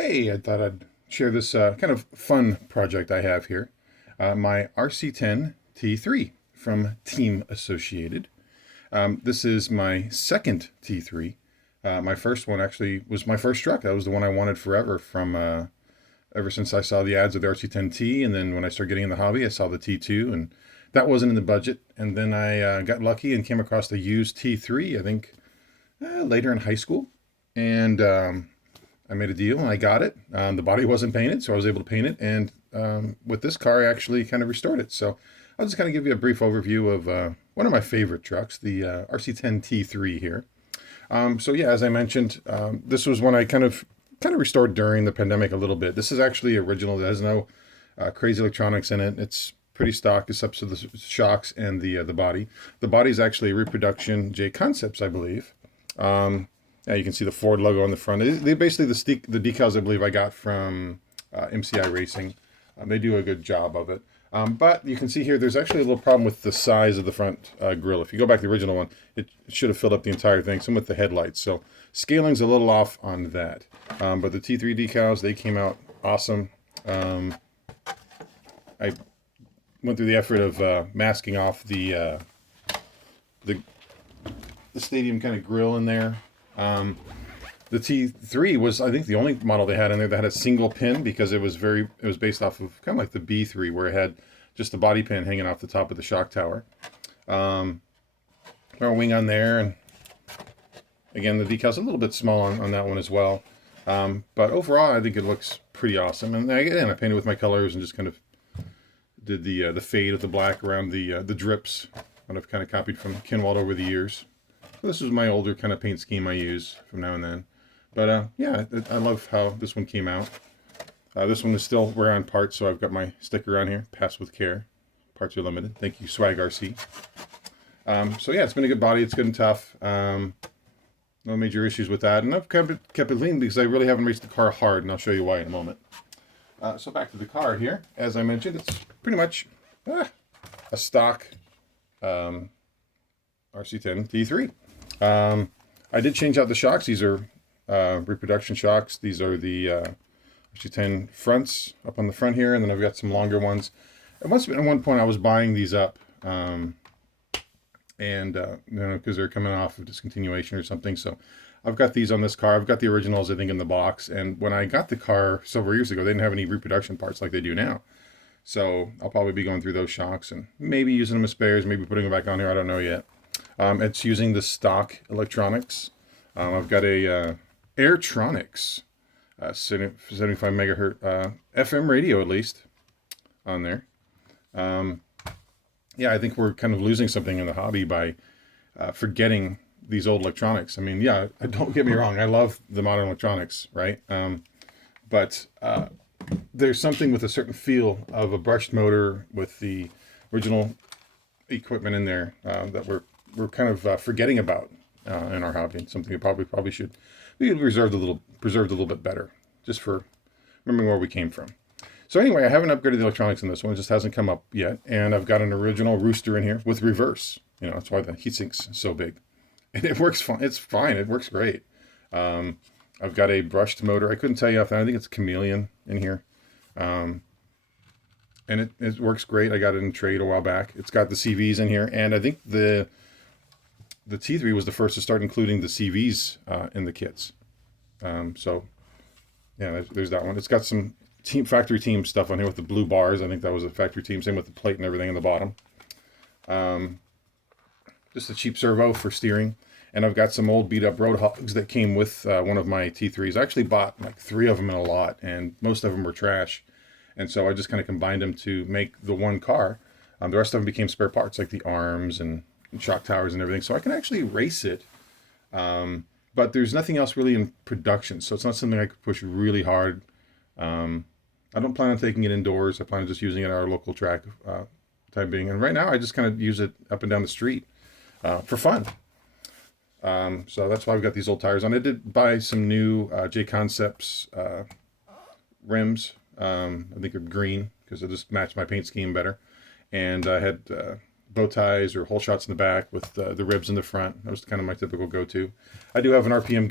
Hey, I thought I'd share this kind of fun project I have here. My RC10T3 from Team Associated. This is my second T3. My first one actually was my first truck. That was the one I wanted forever from ever since I saw the ads of the RC10T. And then when I started getting in the hobby, I saw the T2 and that wasn't in the budget. And then I got lucky and came across the used T3, I think later in high school. And I made a deal and I got it. The body wasn't painted, so I was able to paint it. And with this car, I actually kind of restored it. So I'll just kind of give you a brief overview of one of my favorite trucks, the RC10T3 here. So yeah, as I mentioned, this was one I kind of restored during the pandemic a little bit. This is actually original. It has no crazy electronics in it. It's pretty stock, except for the shocks and the body. The body is actually a reproduction J Concepts, I believe. Yeah, you can see the Ford logo on the front. They basically the decals I believe I got from MCI Racing. They do a good job of it. But you can see here, there's actually a little problem with the size of the front grille. If you go back to the original one, it should have filled up the entire thing. Same with the headlights. So scaling's a little off on that. But the T3 decals, they came out awesome. I went through the effort of masking off the stadium kind of grill in there. The T3 was, I think, the only model they had in there that had a single pin because it was based off of kind of like the B3 where it had just the body pin hanging off the top of the shock tower. Our wing on there, and again, the decal's a little bit small on that one as well. But overall, I think it looks pretty awesome. And again, I painted with my colors and just kind of did the fade of the black around the drips that I've kind of copied from Kinwald over the years. This is my older kind of paint scheme I use from now and then. But yeah, I love how this one came out. This one is still wear on parts, so I've got my sticker on here, pass with care. Parts are limited. Thank you, Swag RC. So yeah, it's been a good body. It's good and tough. No major issues with that. And I've kept it lean because I really haven't raced the car hard, and I'll show you why in a moment. So back to the car here. As I mentioned, it's pretty much a stock RC10T3. I did change out the shocks. These are reproduction shocks. These are the RC10 fronts up on the front here, and then I've got some longer ones. It must have been at one point I was buying these up, and you know, because they're coming off of discontinuation or something. So I've got these on this car. I've got the originals, I think, in the box. And when I got the car several years ago, they didn't have any reproduction parts like they do now. So I'll probably be going through those shocks and maybe using them as spares, maybe putting them back on here. I don't know yet. It's using the stock electronics. I've got a Airtronics 75 megahertz FM radio, at least, on there. Yeah, I think we're kind of losing something in the hobby by forgetting these old electronics. I mean, yeah, don't get me wrong. I love the modern electronics, right? But there's something with a certain feel of a brushed motor with the original equipment in there that we're kind of forgetting about in our hobby, and something that probably should be preserved a little bit better, just for remembering where we came from. So anyway, I haven't upgraded the electronics in this one; it just hasn't come up yet. And I've got an original rooster in here with reverse. You know, that's why the heatsink's so big, and it works fine. It's fine. It works great. I've got a brushed motor. I couldn't tell you off that. I think it's Chameleon in here. And it works great. I got it in trade a while back. It's got the CVs in here, and I think the T3 was the first to start including the CVs in the kits. So yeah, there's that one. It's got some factory team stuff on here with the blue bars. I think that was a factory team. Same with the plate and everything in the bottom. Just a cheap servo for steering. And I've got some old beat up Roadhogs that came with one of my T3s. I actually bought like 3 of them in a lot, and most of them were trash. And so I just kind of combined them to make the one car. The rest of them became spare parts, like the arms and shock towers and everything. So I can actually race it. But there's nothing else really in production. So it's not something I could push really hard. I don't plan on taking it indoors. I plan on just using it at our local track time being. And right now I just kind of use it up and down the street for fun. So that's why I've got these old tires on. I did buy some new J Concepts rims. I think they're green because it just matched my paint scheme better. And I had bow ties or hole shots in the back with the ribs in the front. That was kind of my typical go-to. I do have an RPM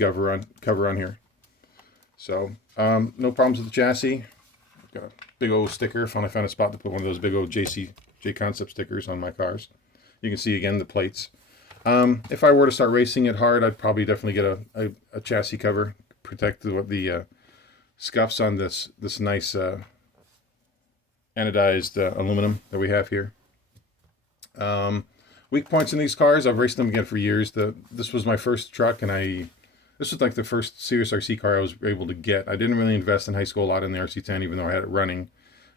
cover on here. So No problems with the chassis. I've got a big old sticker. Finally found a spot to put one of those big old J Concept stickers on my cars. You can see again the plates. If I were to start racing it hard, I'd probably definitely get a chassis cover, protect the scuffs on this nice anodized aluminum that we have here. Weak points in these cars, I've raced them again for years. This was my first truck, and this was like the first serious RC car I was able to get. I didn't really invest in high school a lot in the RC10, even though I had it running.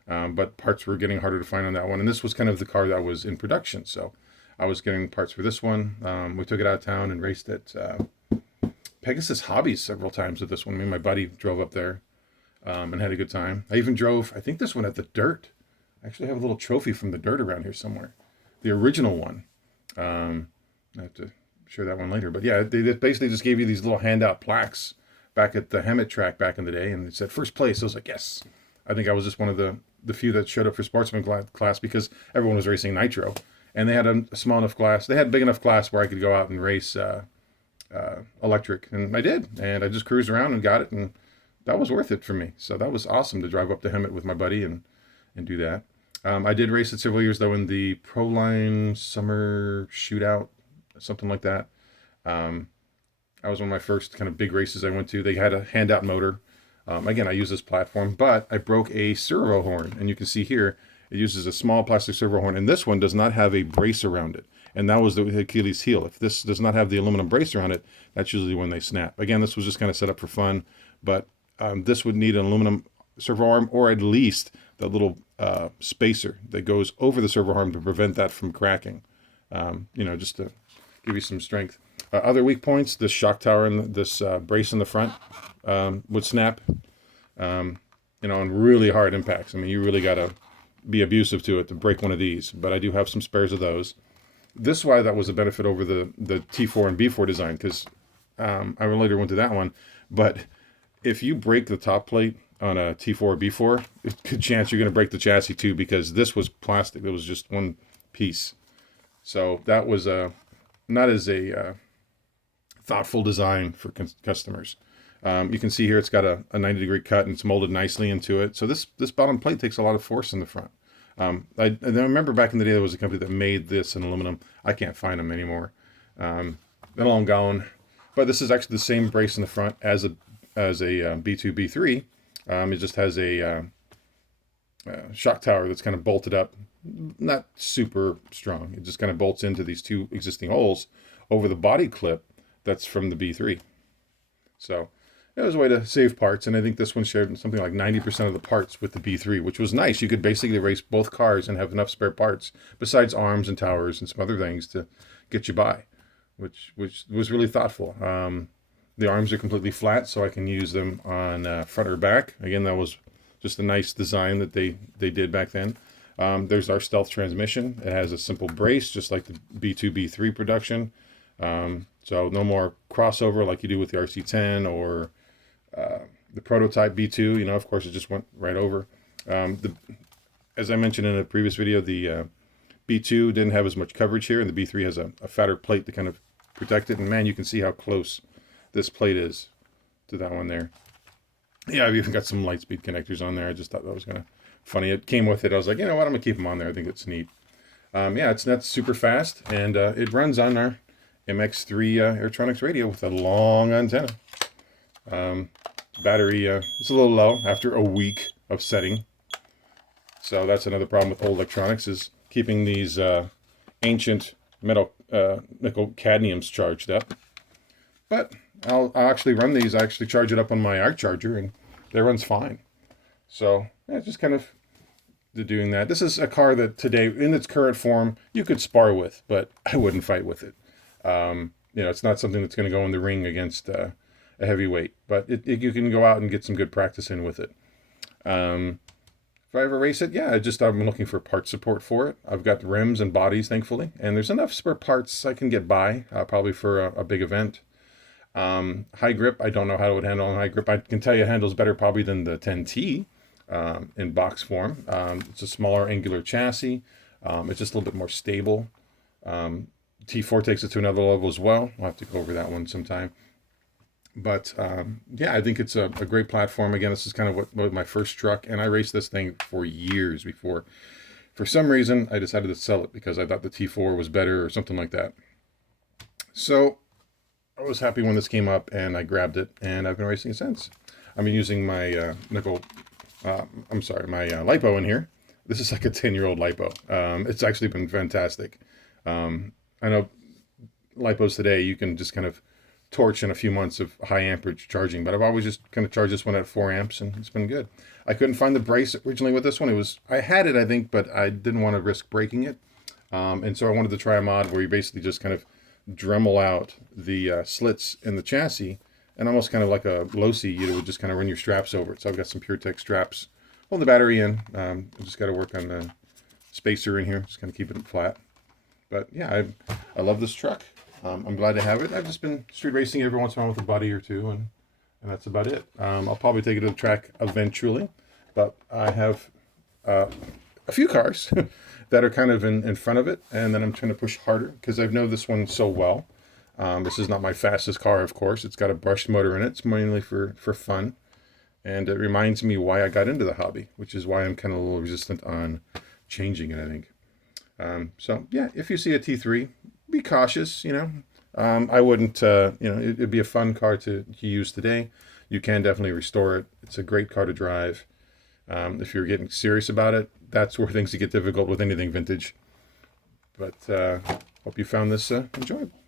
But parts were getting harder to find on that one. And this was kind of the car that was in production. So I was getting parts for this one. We took it out of town and raced at Pegasus Hobbies several times with this one. Me and my buddy drove up there and had a good time. I even drove, I think, this one at the dirt. I actually have a little trophy from the dirt around here somewhere. The original one. I have to share that one later. But yeah, they basically just gave you these little handout plaques back at the Hemet track back in the day. And it said first place. I was like, yes. I think I was just one of the few that showed up for sportsman class because everyone was racing nitro. And they had a small enough class. They had big enough class where I could go out and race electric. And I did. And I just cruised around and got it. And that was worth it for me. So that was awesome to drive up to Hemet with my buddy and do that. I did race it several years, though, in the Proline Summer Shootout, something like that. That was one of my first kind of big races I went to. They had a handout motor. Again, I use this platform, but I broke a servo horn. And you can see here, it uses a small plastic servo horn. And this one does not have a brace around it. And that was the Achilles heel. If this does not have the aluminum brace around it, that's usually when they snap. Again, this was just kind of set up for fun. But this would need an aluminum servo arm, or at least that little spacer that goes over the servo arm to prevent that from cracking. Just to give you some strength. Other weak points: this shock tower and this brace in the front would snap. On really hard impacts. I mean, you really got to be abusive to it to break one of these. But I do have some spares of those. This is why that was a benefit over the T4 and B4 design, because I will later went to that one. But if you break the top plate on a T4 or B4, it's a good chance you're going to break the chassis too, because this was plastic. It was just one piece. So that was not as a thoughtful design for customers. You can see here it's got a 90-degree cut and it's molded nicely into it. So this bottom plate takes a lot of force in the front. I remember back in the day there was a company that made this in aluminum. I can't find them anymore. They're long gone. But this is actually the same brace in the front as a B2, B3. It just has a shock tower that's kind of bolted up, not super strong. It just kind of bolts into these two existing holes over the body clip that's from the B3. So it was a way to save parts, and I think this one shared something like 90% of the parts with the B3, which was nice. You could basically race both cars and have enough spare parts, besides arms and towers and some other things to get you by, which was really thoughtful. The arms are completely flat, so I can use them on front or back. Again, that was just a nice design that they did back then. There's our stealth transmission. It has a simple brace, just like the B2, B3 production. So no more crossover like you do with the RC10 or the prototype B2. Of course, it just went right over. As I mentioned in a previous video, the B2 didn't have as much coverage here, and the B3 has a fatter plate to kind of protect it. And man, you can see how close this plate is to that one there. Yeah, I've even got some Lightspeed connectors on there. I just thought that was kind of funny. It came with it. I was like, you know what, I'm gonna keep them on there. I think it's neat. It's not super fast, and it runs on our MX3 Airtronics radio with a long antenna. Battery is a little low after a week of setting. So that's another problem with old electronics, is keeping these ancient nickel cadmiums charged up. But I'll actually run these. I actually charge it up on my arc charger, and it runs fine. So just kind of doing that. This is a car that today, in its current form, you could spar with, but I wouldn't fight with it. It's not something that's going to go in the ring against a heavyweight, but you can go out and get some good practice in with it. If I ever race it, I'm looking for part support for it. I've got rims and bodies, thankfully, and there's enough spare parts I can get by, probably for a big event. High grip, I don't know how it would handle on high grip. I can tell you it handles better probably than the 10T in box form. It's a smaller angular chassis. It's just a little bit more stable. T4 takes it to another level as well. We'll have to go over that one sometime. But yeah, I think it's a great platform. Again, this is kind of what my first truck, and I raced this thing for years before. For some reason, I decided to sell it because I thought the T4 was better or something like that. So I was happy when this came up, and I grabbed it, and I've been racing it since. I've been using my my LiPo in here. This is like a 10-year-old LiPo. It's actually been fantastic. I know LiPos today, you can just kind of torch in a few months of high amperage charging, but I've always just kind of charged this one at 4 amps, and it's been good. I couldn't find the brace originally with this one. I had it, I think, but I didn't want to risk breaking it. And so I wanted to try a mod where you basically just kind of Dremel out the slits in the chassis, and almost kind of like a low-C, you would just kind of run your straps over it. So I've got some PureTech straps. Hold the battery in. I just got to work on the spacer in here, just kind of keeping it flat. But yeah, I love this truck. I'm glad to have it. I've just been street racing every once in a while with a buddy or two, and that's about it. I'll probably take it to the track eventually, but I have a few cars that are kind of in front of it, and then I'm trying to push harder because I know this one so well. This is not my fastest car, of course. It's got a brushed motor in it. It's mainly for fun, and it reminds me why I got into the hobby, which is why I'm kind of a little resistant on changing it, I think. So yeah, if you see a T3, be cautious, I wouldn't, it'd be a fun car to use today. You can definitely restore it. It's a great car to drive. If you're getting serious about it, that's where things get difficult with anything vintage. But hope you found this enjoyable.